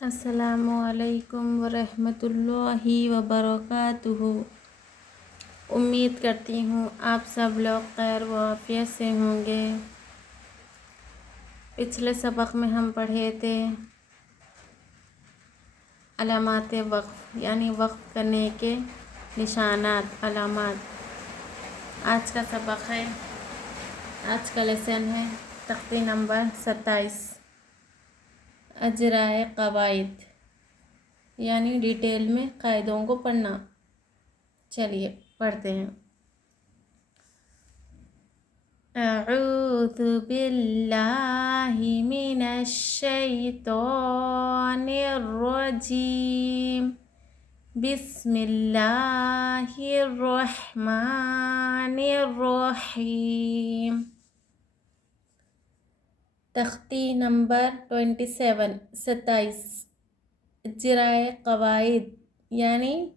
अस्सलामुअलैकुम वरहमतुल्लाहि वबरकातुहू। उम्मीद करती हूँ आप सब लोग खैर व आफियत से होंगे। पिछले सबक में हम पढ़े थे अलामात वक्फ़ यानी वक्फ़ करने के निशानात अलामात। आज का सबक है, आज का लेसन है तख्ती नंबर 27 अजराए कवाइद यानी डिटेल में कायदों को पढ़ना। चलिए पढ़ते हैं। अऊज़ु बिल्लाहि मिनश शैतानिर रजीम। बिस्मिल्लाहिर रहमानिर रहीम। तख्ती नंबर 27 इजराए कवाइद यानी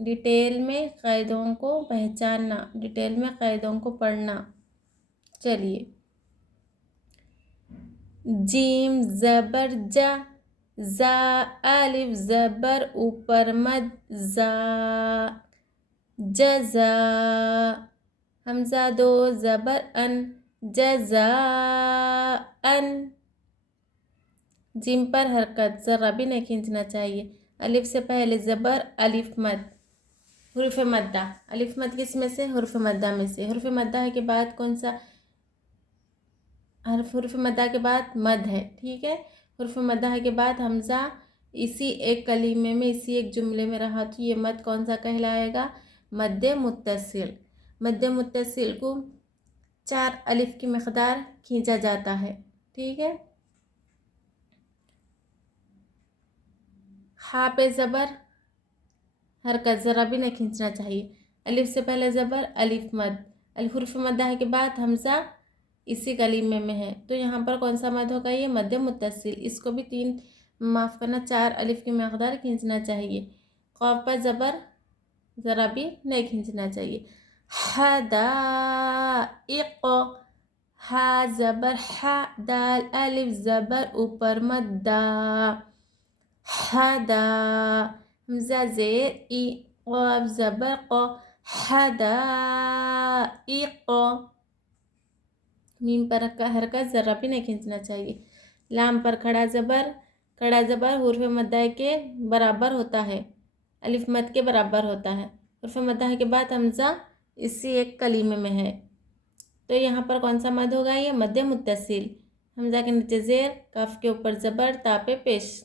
डिटेल में कायदों को पहचानना, डिटेल में कायदों को पढ़ना। चलिए, जीम ज़बर जा, जा अलिफ ज़बर ऊपर मद जा, जज़ा हमज़ा दो ज़बर अन, जज़ा अन। जिम पर हरकत, ज़रा भी नहीं खींचना चाहिए। अलिफ से पहले ज़बर, अलिफ मद, हुर्फ मद्दा। अलिफ मद किस में से? हुर्फ मद्दा में से। हुर्फ मद्दा के बाद कौन सा हर्फ? हुर्फ मद्दा के बाद मद है, ठीक है। हुर्फ मद्दा के बाद हमज़ा इसी एक कलीमे में, इसी एक जुमले में रहा तो ये मद कौन सा कहलाएगा? मद्दे मुत्तसिल। मद्दे मुत्तसिल को 4 अलिफ की मकदार खींचा जाता है, ठीक है। हा पे ज़बर हरकत, ज़रा भी नहीं खींचना चाहिए। अलिफ से पहले ज़बर, अलिफ मद, हुर्फ मद्दा के बाद हमज़ा इसी कलीमे में है तो यहाँ पर कौन सा मद होगा? ये मद्दे मुत्तसिल। इसको भी 4 अलिफ की मकदार खींचना चाहिए। क़ाफ पर ज़बर ज़रा भी नहीं खींचना चाहिए। हदाइक़, हा ज़बर हा, दाल अलिफ ज़बर ऊपर मद्दा, हदा हमज़ा ज़ेर ई, क़ाफ ज़बर क़, हदाइक़। मीम पर हरकत, ज़रा भी नहीं खींचना चाहिए। लाम पर खड़ा ज़बर हुर्फ मद्दा के बराबर होता है, अलिफ मद के बराबर होता है। हुर्फ मद्दा के बाद हमज़ा इसी एक कलीमे में है तो यहाँ पर कौन सा मद होगा? ये मद्दे मुत्तसिल। हमज़ा के नीचे ज़ेर, काफ के ऊपर ज़बर, ता पे पेश,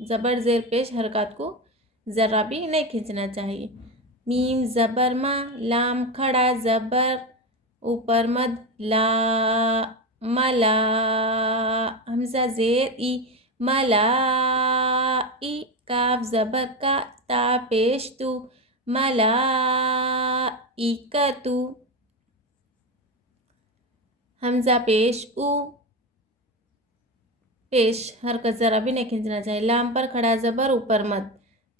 ज़बर ज़ेर पेश हरकत को ज़रा भी नहीं खींचना चाहिए। मीम ज़बर मा, लाम खड़ा ज़बर ऊपर मद ला, मला हमज़ा ज़ेर ई, मला ई, काफ ज़बर का, ता पेश तू, मला ई का तू। हमज़ा पेश ऊ, पेश हरकत ज़रा भी नहीं खींचना चाहिए। लाम पर खड़ा ज़बर ऊपर मद,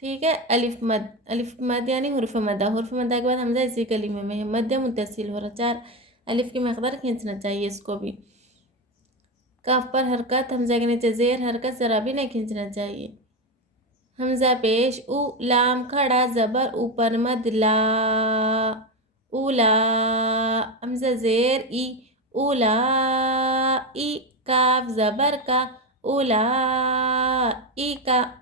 ठीक है। अलिफ मद यानी हुर्फ मद्दा के बाद हमज़ा इसी कलीमे में है, मद्दे मुत्तसिल हो रहा। 4 अलिफ की मकदार खींचना चाहिए इसको भी। काफ पर हरकत, हमज़ा के नीचे ज़ेर हरकत, ज़रा भी नहीं खींचना चाहिए। हमज़ा पेश ऊ, लाम खड़ा ज़बर ऊपर मद ला, उला हमज़ा ज़ेर ई, उला ई, काफ ज़बर का, उला ई का।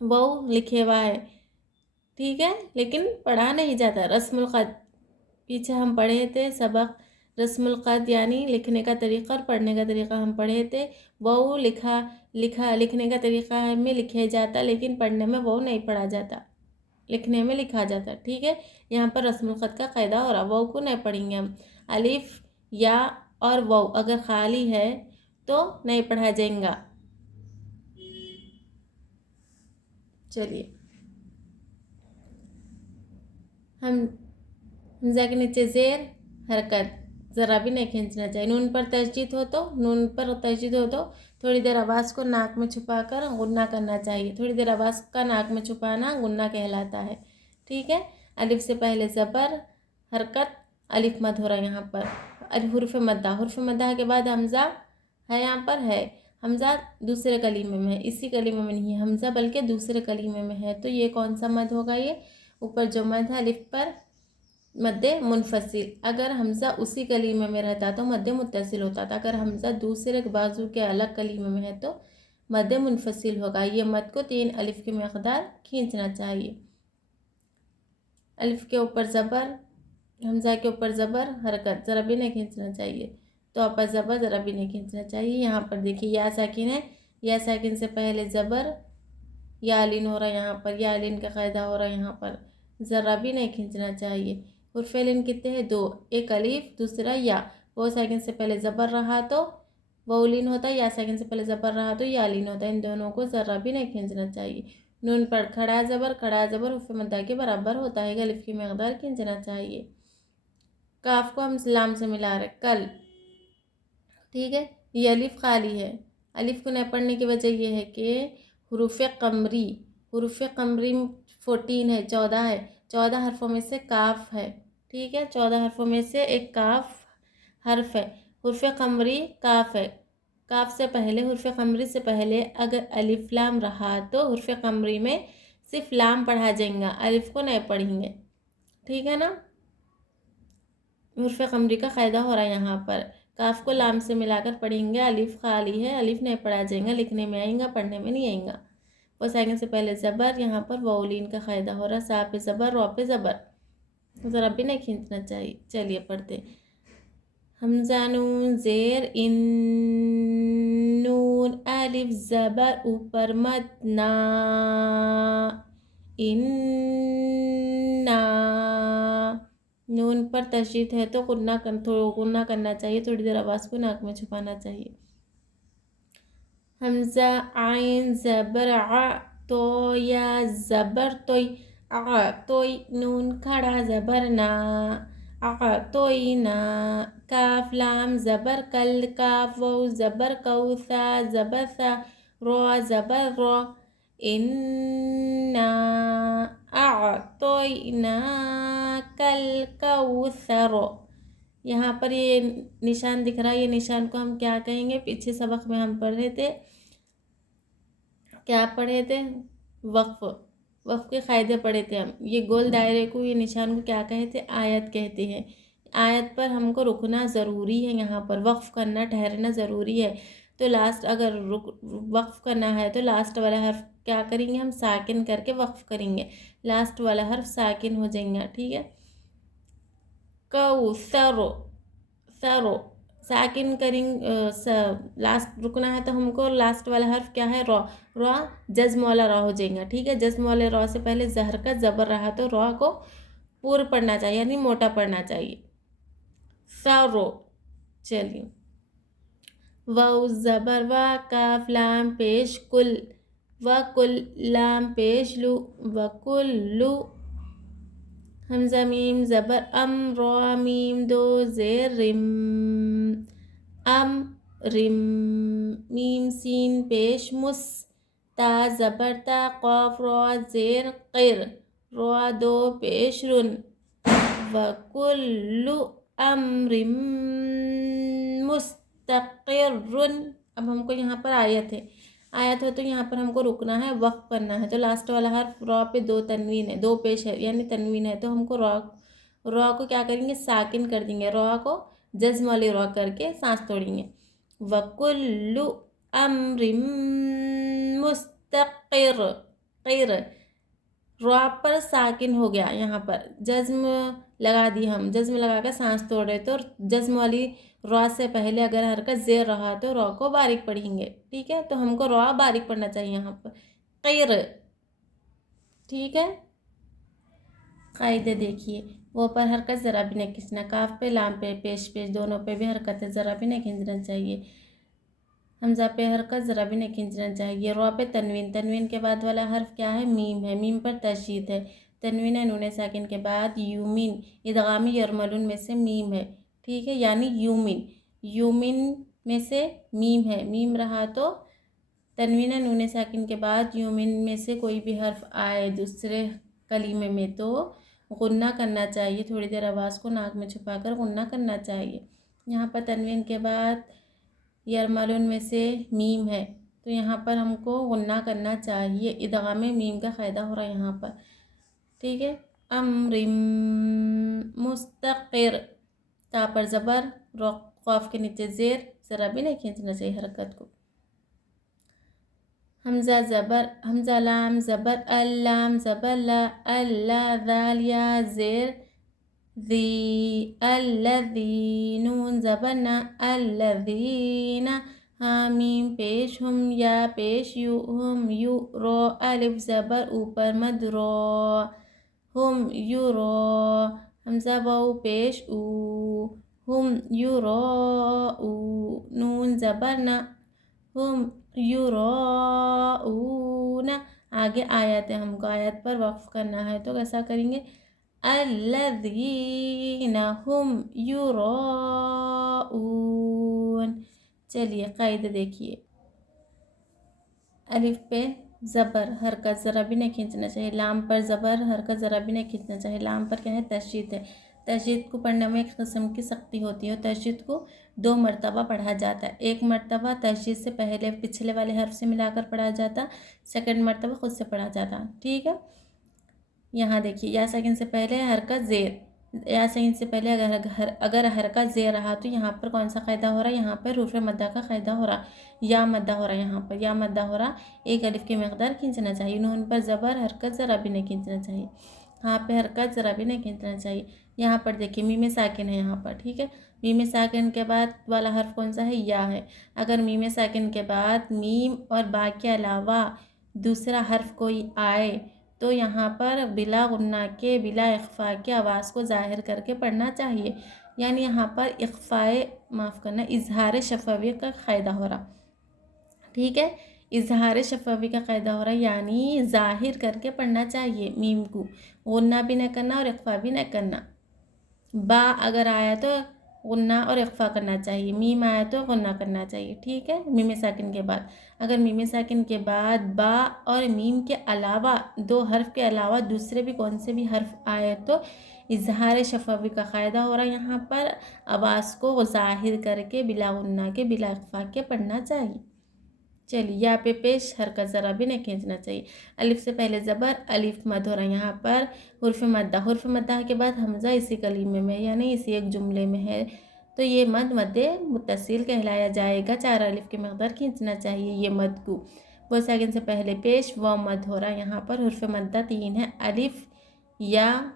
वो लिखे हुआ है, ठीक है, लेकिन पढ़ा नहीं जाता। रस्मुल क़द, पीछे हम पढ़े थे सबक रस्मुल क़द यानी लिखने का तरीक़ा और पढ़ने का तरीक़ा हम पढ़े थे। वो लिखने का तरीक़ा में लिखे जाता, लेकिन पढ़ने में वो नहीं पढ़ा जाता, लिखने में लिखा जाता, ठीक है। यहाँ पर रस्मुल क़द का क़ायदा हो रहा। वो को नहीं पढ़ेंगे हम। अलिफ या और वो अगर खाली है तो नहीं पढ़ा जाएगा। चलिए, हमज़ा के नीचे ज़ेर हरकत, ज़रा भी नहीं खींचना चाहिए। नून पर तशदीद हो तो थोड़ी देर आवाज़ को नाक में छुपाकर गुन्ना करना चाहिए। थोड़ी देर आवाज़ का नाक में छुपाना गुन्ना कहलाता है, ठीक है। अलिफ से पहले ज़बर हरकत, अलिफ मद हो रहा है यहाँ पर। हुर्फ मद्दा के बाद हमज़ा है, यहाँ पर है। हमज़ा दूसरे कलीमे में है, इसी कलीमे में नहीं है हमज़ा बल्कि दूसरे कलीमे में है, तो ये कौन सा मद होगा? ये ऊपर जो मद है अलिफ पर मद्दे मुनफसिल। अगर हमज़ा उसी कलीमे में रहता तो मद्दे मुत्तसिल होता था। अगर हमज़ा दूसरे बाजू के अलग कलीमे में है तो मद्दे मुनफसिल होगा। ये मद को 3 अलिफ की मकदार खींचना चाहिए। अलिफ के ऊपर ज़बर, हमज़ा के ऊपर ज़बर, हरकत, ज़रा भी नहीं खींचना चाहिए। तो आपा ज़बर ज़रा भी नहीं खींचना चाहिए। यहाँ पर देखिए या साकिन है, या साकिन से पहले ज़बर, या अलीन हो रहा है यहाँ पर, या अलीन का कायदा हो रहा है यहाँ पर, ज़रा भी नहीं खींचना चाहिए। उर्फ़ अलीन कितने हैं? 2, एक अलीफ दूसरा या। वो साकिन से पहले ज़बर रहा तो वो अलीन होता है, या साकिन से पहले ज़बर रहा तो या अलीन होता है। इन दोनों को ज़रा भी नहीं खींचना चाहिए। नून पर खड़ा ज़बर उर्फ़ मद्दा के बराबर होता है। अलिफ की मकदार खींचना चाहिए। काफ को हम लाम से मिला रहे कल, ठीक है। ये अलिफ खाली है। अलिफ को न पढ़ने की वजह यह है कि हुरूफ कमरी 14 है, 14 है। 14 हरफों में से काफ है, ठीक है। 14 हरफों में से एक काफ हर्फ है। हुरूफ कमरी काफ है। काफ से पहले, हुरूफ कमरी से पहले अगर अलिफ लाम रहा तो हुरूफ कमरी में सिर्फ लाम पढ़ा जाएगा, अलिफ को नहीं पढ़ेंगे, ठीक है ना। हुरूफ कमरी का क़ायदा हो रहा है यहाँ पर। काफ को लाम से मिलाकर पढ़ेंगे। अलिफ खाली है, अलिफ नहीं पढ़ा जाएगा, लिखने में आएगा, पढ़ने में नहीं आएगा। वो साकिन से पहले ज़बर, यहाँ पर वाउलीन का क़ायदा हो रहा है। सा पे ज़बर, रौ पे ज़बर, ज़रा भी नहीं खींचना चाहिए। चलिए पढ़ते। हमज़ा नून ज़ेर इन, नून अलिफ ज़बर ऊपर मद ना, इन्ना। नून पर तशदीद है तो गुन्ना करना चाहिए, थोड़ी देर आवाज़ को नाक में छुपाना चाहिए। हमज़ा आइन ज़बर आ, तो या ज़बर तोई, आ तोई। नून खड़ा ज़बर ना, आ तोई ना। काफ लाम ज़बर कल, काफ वाउ ज़बर कौ, सा ज़बर सा, रो ज़बर रो, इन्ना अअतोइना कल कौसर। यहाँ पर ये निशान दिख रहा है, ये निशान को हम क्या कहेंगे? पीछे सबक में हम पढ़ रहे थे, क्या पढ़े थे? वक्फ, वक्फ के क़ायदे पढ़े थे हम। ये गोल दायरे को, ये निशान को क्या कहते? आयत कहते हैं। आयत पर हमको रुकना ज़रूरी है, यहाँ पर वक्फ करना, ठहरना ज़रूरी है। तो लास्ट अगर वक्फ करना है तो लास्ट वाला हर्फ क्या करेंगे? हम साकिन करके वक्फ करेंगे, लास्ट वाला हर्फ साकिन हो जाएगा, ठीक है। कौसरो, सरो साकिन करेंगे। लास्ट रुकना है तो हमको लास्ट वाला हर्फ क्या है? रॉ। रॉ जज्म वाला रॉ हो जाएगा, ठीक है। जज्म वाले रॉ से पहले जहर का ज़बर रहा तो रॉ को पूर्ण पढ़ना चाहिए, यानी मोटा पढ़ना चाहिए। सरो। चलिए, वाउ ज़बर वा, काफ लाम पेश कुल, व कुल लाम पेश लू, व कुल्लू। हमज़ा मीम ज़बर अम, रॉ मीम दो ज़ेर रिम, अम रिम। मीम सीन पेश मुस, ता ज़बर ता, क़ाफ रॉ ज़ेर क़िर, रॉ दो पेश रुन, व कुल्लु अम्रिम मुस्तक़िर्रुन। अब हमको यहाँ पर आयत है तो यहाँ पर हमको रुकना है, वक्फ करना है। तो लास्ट वाला हर्फ रॉ पे 2 तनवीन है, 2 पेश है, यानी तनवीन है, तो हमको रॉ को क्या करेंगे? साकिन कर देंगे। रॉ को जज्म वाली रॉ करके सांस तोड़ेंगे। वकुल्लु अम्रिम मुस्तक़िर, क़िर रॉ पर साकिन हो गया, यहाँ पर जज्म लगा दी, हम जज्म लगा कर सांस तोड़ रहे तो जज्म वाली रॉ से पहले अगर हरकत ज़ेर रहा तो रॉ को बारीक पढ़ेंगे, ठीक है। तो हमको रॉ बारीक पढ़ना चाहिए यहाँ पर, क़िर, ठीक है। क़ायदे देखिए, वो पर हरकत ज़रा भी नहीं खींचना, काफ पे लाम पे पेश दोनों पे भी हरकत है, ज़रा भी नहीं खींचना चाहिए। हमज़ा पे हरकत ज़रा भी नहीं खींचना चाहिए। रॉ पे तनवीन, तनवीन के बाद वाला हर्फ क्या है? मीम है, मीम पर तशदीद है। तनवीन है नून साकिन के बाद यूमिन, इदगामी यरमलून में से मीम है, ठीक है, यानी यूमिन। यूमिन में से मीम है, मीम रहा तो तनवीन है नून साकिन के बाद यूमिन में से कोई भी हर्फ आए दूसरे कलीमे में तो गुन्ना करना चाहिए, थोड़ी देर आवाज़ को नाक में छुपाकर गुन्ना करना चाहिए। यहाँ पर तनवीन के बाद यरमलून में से मीम है, तो यहाँ पर हमको गुन्ना करना चाहिए। इदगाम में मीम का फ़ायदा हो रहा है यहाँ पर, ठीक है। अम्रिम मुस्तक़िर, ता पर ज़बर, क़ाफ के नीचे ज़ेर, ज़रा भी नहीं खींचना चाहिए हरकत को। हमज़ा ज़बर, हमज़ा लाम ज़बर, अल्लाम ज़बर ला, अल्ला दाल या ज़ेर ज़ी, अल्लज़ी नून ज़बर ना, अल्लज़ीना, हामीम पेश हम, या पेश यू, हम यू, रो अलिफ ज़बर ऊपर मद रो, हम यू रो, हमज़ा वाऊ पेश ऊ, हम यू रो ऊ, नून ज़बर ना, हम युराऊना। आगे आयत है, हमको आयत पर वक्फ करना है, तो कैसा करेंगे? अल्लज़ीना हुम युराऊन। चलिए कायदे देखिए। अलिफ पे ज़बर, हरकत ज़रा भी नहीं खींचना चाहिए। लाम पर ज़बर, हरकत ज़रा भी नहीं खींचना चाहिए। लाम पर क्या है? तशदीद है। तशदीद को पढ़ने में एक किस्म की सख्ती होती है। तशदीद को 2 मरतबा पढ़ा जाता है। एक मरतबा तशदीद से पहले पिछले वाले हर्फ से मिलाकर पढ़ा जाता, सेकंड मरतबा खुद से पढ़ा जाता, ठीक है। यहाँ देखिए, या सेकंड से पहले हरकत ज़ेर, या सेकंड से पहले अगर हरकत ज़ेर रहा तो यहाँ पर कौन सा क़ायदा हो रहा है? यहाँ पर रूफ़ मद्दा का क़ायदा हो रहा, या मद्दा हो रहा है। यहाँ पर या मद्दा हो रहा, एक अलिफ की मकदार खींचना चाहिए। नून पर ज़बर, हरकत ज़रा भी नहीं खींचना चाहिए। यहाँ पे हरकत ज़रा भी नहीं खींचना चाहिए। यहाँ पर देखिए मीम साकिन है यहाँ पर, ठीक है। मीम साकिन के बाद वाला हर्फ कौन सा है? या है। अगर मीम साकिन के बाद मीम और बा के अलावा दूसरा हर्फ कोई आए तो यहाँ पर बिला गुन्ना के, बिला इख्फा के आवाज़ को ज़ाहिर करके पढ़ना चाहिए। यानी यहाँ पर इख्फाए, माफ़ करना, इजहार शफवी का क़ायदा हो रहा, ठीक है। इजहार शफवी का क़ायदा हो रहा है, यानी ज़ाहिर करके पढ़ना चाहिए। मीम को गुन्ना भी नहीं करना और इख्फा भी नहीं करना। बा अगर आया तो गुन्ना और इख्फा करना चाहिए, मीम आया तो गुन्ना करना चाहिए, ठीक है। मीम साकिन के बाद, अगर मीम साकिन के बाद बा और मीम के अलावा 2 हर्फ के अलावा दूसरे भी कौन से भी हर्फ आए तो इजहार शफवी का क़ायदा हो रहा है। यहाँ पर आवाज़ को ज़ाहिर करके बिला गुन्ना के, बिला इख्फा के पढ़ना चाहिए। चलिए, यहाँ पे पेश हरकत ज़रा भी नहीं खींचना चाहिए। अलिफ से पहले ज़बर, अलिफ मद हो रहा है। यहाँ पर हुर्फ़ मद्दा, हुर्फ़ मद्दा के बाद हमज़ा इसी कलीमे में, यानी इसी एक जुमले में है, तो ये मद मद्दे मुत्तसिल कहलाया जाएगा। 4 अलिफ की मकदार खींचना चाहिए ये मद को। वो सेकंड से पहले पेश व मद हो रहा है। यहाँ पर हुर्फ़ मद्दा 3 है, अलिफ या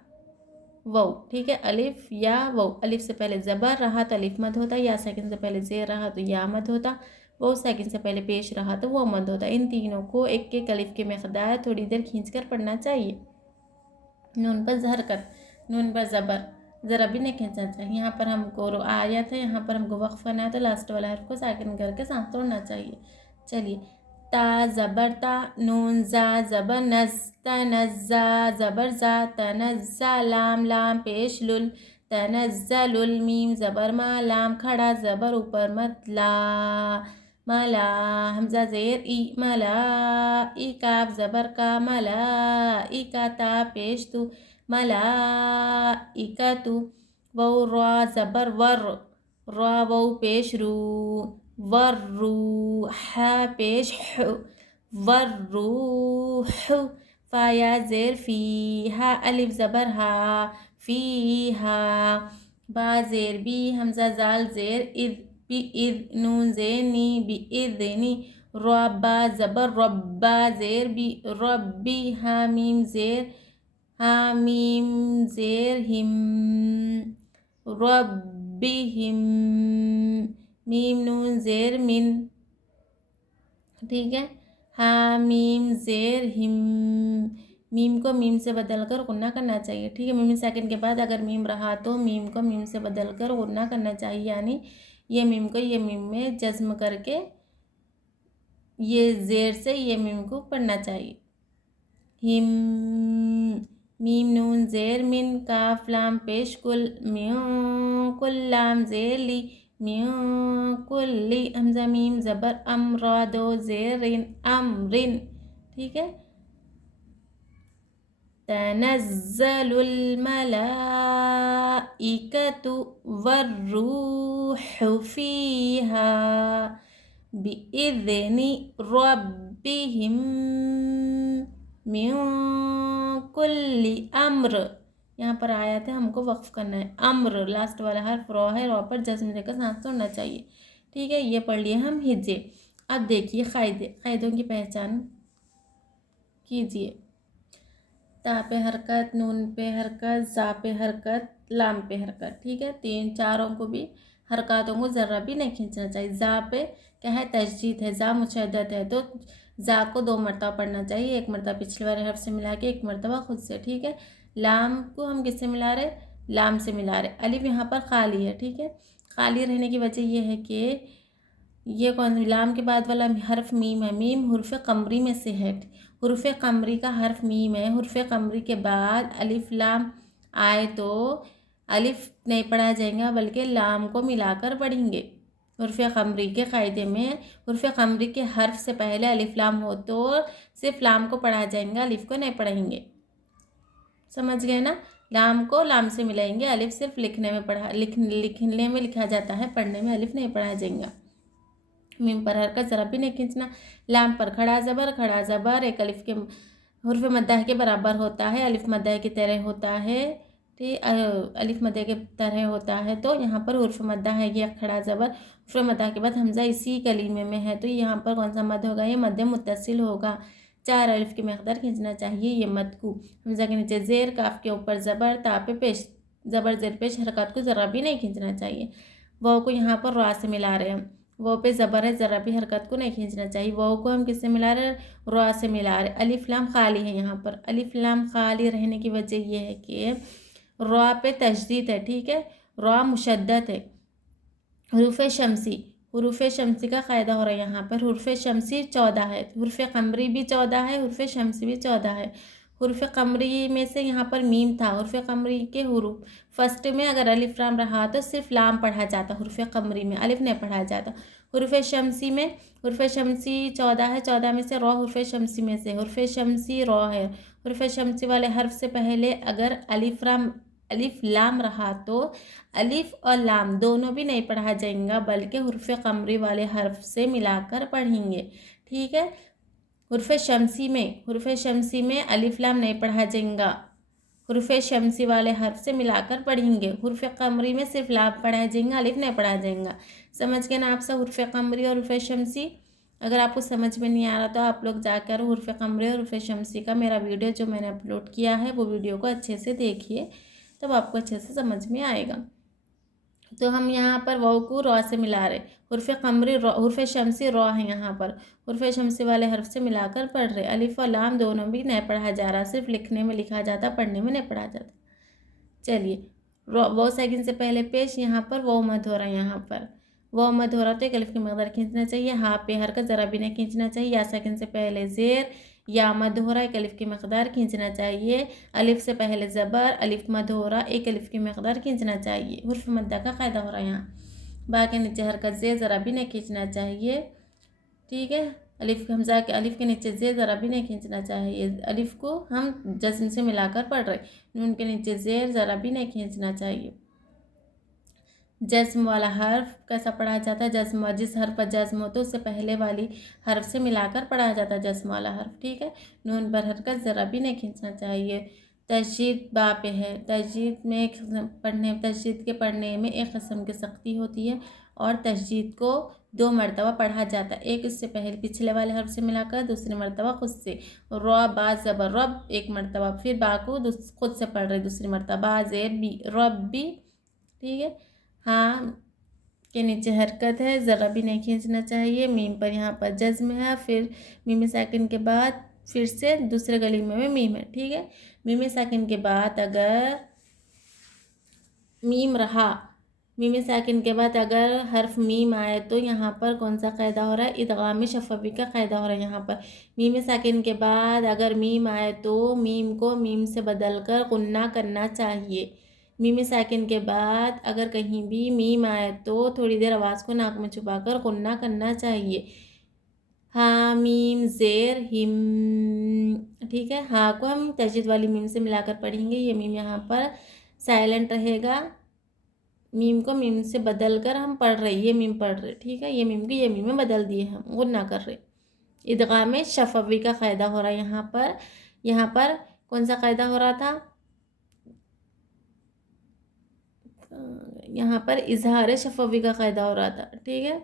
वौ, ठीक है। अलिफ या वौ, अलिफ से पहले ज़बर रहा तो अलिफ मद होता, या सेकंड से पहले ज़ेर रहा तो या मद होता, वो सेकंड से पहले पेश रहा तो वो मद होता। इन तीनों को एक एक अलिफ के मकदार थोड़ी देर खींचकर पढ़ना चाहिए। नून पर हरकत, नून पर ज़बर, ज़रा भी नहीं खींचना चाहिए। यहाँ पर हमको आया था, यहाँ पर हमको वक्फ करना है, तो लास्ट वाला हर्फ को साकिन करके सांस तोड़ना चाहिए। चलिए, ता ज़बर ता, नून ज़ा ज़बर नज़, तनज़्ज़ा ज़बर ज़ा, तनज़्ज़ा लाम, लाम पेश लुल, तनज़्ज़लुल, मीम ज़बर मा, लाम खड़ा ज़बर ऊपर मत ला, मला, हमज़ा ज़ेर ई, मला ई, काफ ज़बर का, मला ई का, ता पेश तू, मला ई का तू, वौ रा ज़बर वर, रा वौ पेश रू, वर्रू, हा पेश हु, वर्रूह, फा या ज़ेर फी, हा अलिफ ज़बर हा, फी हा, बा ज़ेर बी, हमज़ा ज़ाल ज़ेर इज़, बी इज़, नून ज़ेर नी, बी इज़ नी, रब्बा ज़बर रब्बा, ज़ेर बी रब्बी, हामीम ज़ेर, हामीम ज़ेर हिम, रब्बिहिम, मीम नून ज़ेर मिन, ठीक है। हामीम ज़ेर हिम, मीम को मीम से बदलकर गुन्ना करना चाहिए, ठीक है। मीम सेकंड के बाद अगर मीम रहा तो मीम को मीम से बदलकर गुन्ना करना चाहिए, यानी ये मीम को ये मीम में जज्म करके ये ज़ेर से ये मीम को पढ़ना चाहिए। हिम, मीम नून ज़ेर मिन, काफ लाम पेश कुल, म्यूं कुल लाम ज़ेर ली, म्यूं कुल्ली, हमज़ा मीम ज़बर अम, रा दो ज़ेर रिन, अमरिन, ठीक है। तनज़्ज़लुल मलाइकतु वर्रूहु फ़ीहा बिइज़्नि रब्बिहिम मिन कुल्ली अम्र। यहाँ पर आया था, हमको वक्फ करना है। अम्र लास्ट वाला हर्फ रॉ है, रॉ पर जज्म देकर सांस छोड़ना चाहिए। ठीक है, ये पढ़ लिए हम हिज्जे। अब देखिए कायदों की पहचान कीजिए। ता पे हरकत, नून पे हरकत, जा पे हरकत, लाम पे हरकत। ठीक है, चारों को भी हरकतों को ज़रा भी नहीं खींचना चाहिए। जा पे क्या है, तशदीद है, जा मुशद्दद है, तो जा को 2 मरतबा पढ़ना चाहिए, 1 मरतबा पिछले वाले हर्फ से मिला के, 1 मरतबा खुद से। ठीक है, लाम को हम किससे मिला रहे, लाम से मिला रहे। अलिफ यहाँ पर खाली है। ठीक है, खाली रहने की वजह यह है कि ये कौन, लाम के बाद वाला हर्फ मीम है। मीम हुर्फ कमरी में से है। हुर्फ कमरी का हर्फ मीम है। हुर्फ कमरी के बाद अलिफ लाम आए तो अलिफ नहीं पढ़ा जाएगा, बल्कि लाम को मिलाकर पढ़ेंगे। हुर्फ कमरी के कायदे में हुर्फ कमरी के हर्फ से पहले अलिफ लाम हो तो सिर्फ लाम को पढ़ा जाएगा, अलिफ को नहीं पढ़ेंगे। समझ गए ना, लाम को लाम से मिलाएंगे, अलिफ सिर्फ लिखने में लिखा जाता है, पढ़ने में अलिफ नहीं पढ़ा जाएगा। मीम पर हरकत ज़रा भी नहीं खींचना। लाम पर खड़ा ज़बर एक अलिफ के हुर्फ मद्दा के बराबर होता है, अलिफ मद्दा की तरह होता है। ठीक, अलिफ मद्दा के तरह होता है, तो यहाँ पर हुर्फ मद्दा है, ये खड़ा ज़बर। हुर्फ मद्दा के बाद हमज़ा इसी कलीमे में है, तो यहाँ पर कौन सा मद होगा, ये मद्दे मुत्तसिल होगा। 4 अलिफ की मकदार खींचना चाहिए ये मद को। हमज़ा के नीचे ज़ेर, काफ के ऊपर ज़बर, ता पे पेश, ज़बर ज़ेर पेश, हरकत को ज़रा भी नहीं खींचना चाहिए। वाव को यहाँ पर रा से मिला रहे हैं, वो पे ज़बर है, ज़रा भी हरकत को नहीं खींचना चाहिए। वाव को हम किससे मिला रहे हैं, रा से मिला रहे। अलिफ लाम खाली है, यहाँ पर अलिफ लाम खाली रहने की वजह यह है कि रा पे तशदीद है। ठीक है, रा मुशद्दद है। हुरूफ शमसी का क़ायदा हो रहा है यहाँ पर। हुरूफ शमसी 14 है, हुरूफ कमरी भी 14 है, हुरूफ शमसी भी 14 है। हुरूफ कमरी में से यहाँ पर मीम था। हुरूफ कमरी के हुरूफ फर्स्ट में अगर अलिफ लाम रहा तो सिर्फ लाम पढ़ा जाता, हुरूफ कमरी में अलिफ नहीं पढ़ा जाता। हुरूफ शमसी में, हुरूफ शमसी 14 है, 14 में से रॉ हुरूफ शमसी में से, हुरूफ शमसी रॉ है। हुरूफ शमसी वाले हर्फ से पहले अगर अलिफ लाम रहा तो अलिफ और लाम दोनों भी नहीं पढ़ा जाएगा, बल्कि हुर्फ कमरी वाले हर्फ से मिलाकर पढ़ेंगे। ठीक है, हुर्फ शमसी में अलिफ लाम नहीं पढ़ा जाएगा, हुर्फ शमसी वाले हर्फ से मिलाकर पढ़ेंगे। हुर्फ कमरी में सिर्फ लाम पढ़ा जाएगा, अलिफ नहीं पढ़ा जाएगा। समझ गए ना आप सब, हुर्फ कमरी और हुर्फ शमसी। अगर आपको समझ में नहीं आ रहा तो आप लोग जाकर हुर्फ कमरी और हुर्फ शमसी का मेरा वीडियो जो मैंने अपलोड किया है वो वीडियो को अच्छे से देखिए, तब आपको अच्छे से समझ में आएगा। तो हम यहाँ पर वाव को रॉ से मिला रहे, हुर्फ कमरी हुर्फ शमसी रॉ है, यहाँ पर हुर्फ शमसी वाले हर्फ से मिलाकर पढ़ रहे। अलिफ और लाम दोनों भी नहीं पढ़ा जा रहा, सिर्फ लिखने में लिखा जाता, पढ़ने में नहीं पढ़ा जाता। चलिए, वाव सेकंड से पहले पेश, यहाँ पर वाव मद हो रहा है, यहाँ पर वाव मद हो रहा तो एक अलिफ की मकदार खींचना चाहिए। हाँ पे हरकत ज़रा भी नहीं खींचना चाहिए। या सेकंड से पहले ज़ेर, या मद हो रहा एक अलिफ की मकदार खींचना चाहिए। अलिफ से पहले ज़बर, अलिफ मद हो रहा एक अलिफ की मकदार खींचना चाहिए। हुर्फ मद्दा का क़ायदा हो रहा है यहाँ। बा के नीचे हरकत ज़े ज़रा भी नहीं खींचना चाहिए। ठीक है, हमज़ा के अलिफ के नीचे ज़े ज़रा भी नहीं खींचना चाहिए। अलिफ को हम जज़्म से मिलाकर पढ़ रहे। नून के नीचे ज़ेर ज़रा भी नहीं खींचना चाहिए। जज़्म वाला हर्फ कैसा पढ़ा जाता है, जज़्म, जिस हर्फ पर जज़्म हो तो उससे पहले वाली हर्फ से मिलाकर पढ़ा जाता है जज़्म वाला हर्फ। ठीक है, नून पर हरकत ज़रा भी नहीं खींचना चाहिए। तशदीद बा पे है, तशदीद के पढ़ने में एक किस्म की सख्ती होती है और तशदीद को 2 मरतबा पढ़ा जाता है। एक इससे पहले पिछले वाले हर्फ से मिलाकर, दूसरी मरतबा खुद से। रॉ बा ज़बर रब 1 मरतबा, फिर बा को खुद से पढ़ रहे दूसरी मरतबा, ज़ेर बी रब भी। ठीक है, हाँ के नीचे हरकत है, ज़रा भी नहीं खींचना चाहिए। मीम पर यहाँ पर जज़्म है, फिर मीम साकिन के बाद फिर से दूसरे गलीमे में मीम है। ठीक है, मीम साकिन के बाद अगर मीम रहा, मीम साकिन के बाद अगर हर्फ मीम आए तो यहाँ पर कौन सा क़ायदा हो रहा है, इदगाम शफ़वी का क़ायदा हो रहा है। यहाँ पर मीम साकिन के बाद अगर मीम आए तो मीम को मीम से बदल कर गुन्ना करना चाहिए। मीम साकिन के बाद अगर कहीं भी मीम आए तो थोड़ी देर आवाज़ को नाक में छुपाकर गुन्ना करना चाहिए। हाँ मीम ज़ेर हिम। ठीक है। हाँ को हम तजदीद वाली मीम से मिलाकर पढ़ेंगे। ये मीम यहाँ पर साइलेंट रहेगा, मीम को मीम से बदल कर हम पढ़ रहे, ये मीम पढ़ रहे, ठीक है। ये मीम को ये मीम में बदल दिए हम, गुन्ना कर रहे। इदगाम शफवी का क़ायदा हो रहा है यहाँ पर। यहाँ पर कौन सा क़ायदा हो रहा था? यहाँ पर इजहार शफवी का क़ायदा हो रहा था, ठीक है।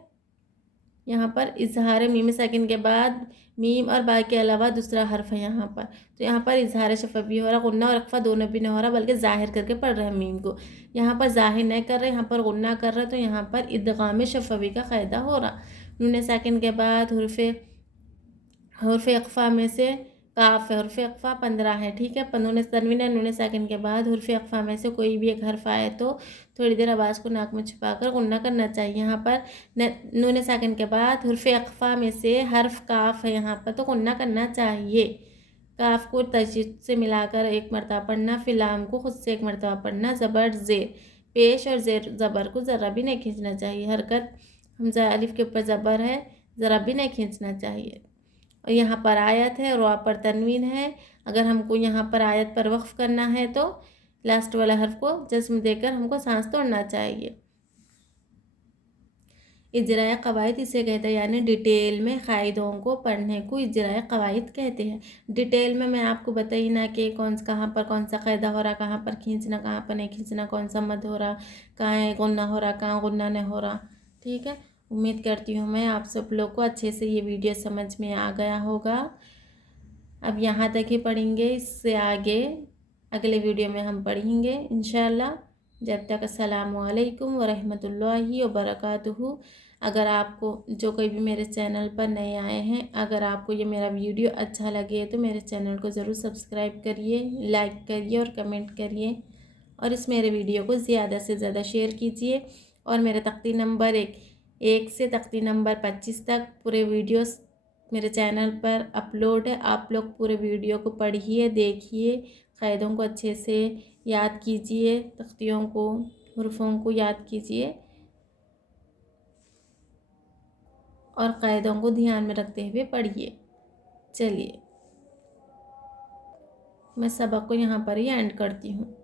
यहाँ पर इजहार मीम साकिन के बाद मीम और बा के अलावा दूसरा हर्फ है यहाँ पर, तो यहाँ पर इजहार शफवी हो रहा, गुन्ना और अक़फ़ा दोनों भी नहीं हो रहा, बल्कि ज़ाहिर करके पढ़ रहे हैं मीम को। यहाँ पर ज़ाहिर नहीं कर रहे, यहाँ पर गुन्ना कर रहे, तो यहाँ पर इदगाम शफवी का क़ायदा हो रहा। नून साकिन के बाद हुर्फ़ अक़फ़ा में से काफ है, हुर्फ़ अक़फ़ा 15 है, ठीक है। नून तनवीन है, नून साकिन के बाद हुर्फ़ अक़फ़ा में से कोई भी एक हर्फ आए तो थोड़ी देर आवाज़ को नाक में छुपाकर गुन्ना करना चाहिए। यहाँ पर नून साकिन के बाद हुर्फ़ अक़फ़ा में से हर्फ काफ है यहाँ पर, तो गुन्ना करना चाहिए। काफ को तशदीद से मिलाकर एक मरतबा पढ़ना, फिर लाम को खुद से एक मरतबा पढ़ना। ज़बर ज़ेर, पेश और ज़ेर ज़बर को ज़रा भी नहीं खींचना चाहिए। हरकत हमज़ा अलिफ के ऊपर ज़बर है, ज़रा भी नहीं खींचना चाहिए। और यहाँ पर आयत है, रा पर तनवीन है। अगर हमको यहाँ पर आयत पर वक्फ़ करना है तो लास्ट वाला हर्फ को जस्म देकर हमको सांस तोड़ना चाहिए। इजराए कवायद इसे कहते हैं, यानी डिटेल में क़ायदों को पढ़ने को इजराए कवायद कहते हैं। डिटेल में मैं आपको बताई ना कि कहाँ पर कौन सा क़ायदा हो रहा, कहाँ पर खींचना, कहाँ पर नहीं खींचना, कौन सा मद हो रहा, कहाँ गुन्ना हो रहा, कहाँ गुन्ना नहीं हो रहा, ठीक है। उम्मीद करती हूँ मैं आप सब लोग को अच्छे से ये वीडियो समझ में आ गया होगा। अब यहाँ तक ही पढ़ेंगे, इससे आगे अगले वीडियो में हम पढ़ेंगे इंशाल्लाह। जब तक अस्सलामु अलैकुम व रहमतुल्लाहि व बरकातुहू। अगर आपको जो कोई भी मेरे चैनल पर नए आए हैं, अगर आपको ये मेरा वीडियो अच्छा लगे तो मेरे चैनल को ज़रूर सब्सक्राइब करिए, लाइक करिए और कमेंट करिए, और इस मेरे वीडियो को ज़्यादा से ज़्यादा शेयर कीजिए। और मेरे तख्ती नंबर 1 से तख्ती नंबर 25 तक पूरे वीडियोस मेरे चैनल पर अपलोड है। आप लोग पूरे वीडियो को पढ़िए, देखिए, क़ायदों को अच्छे से याद कीजिए, तख्तियों को, हुर्फ़ों को याद कीजिए और क़ायदों को ध्यान में रखते हुए पढ़िए। चलिए, मैं सबक को यहाँ पर ही एंड करती हूँ।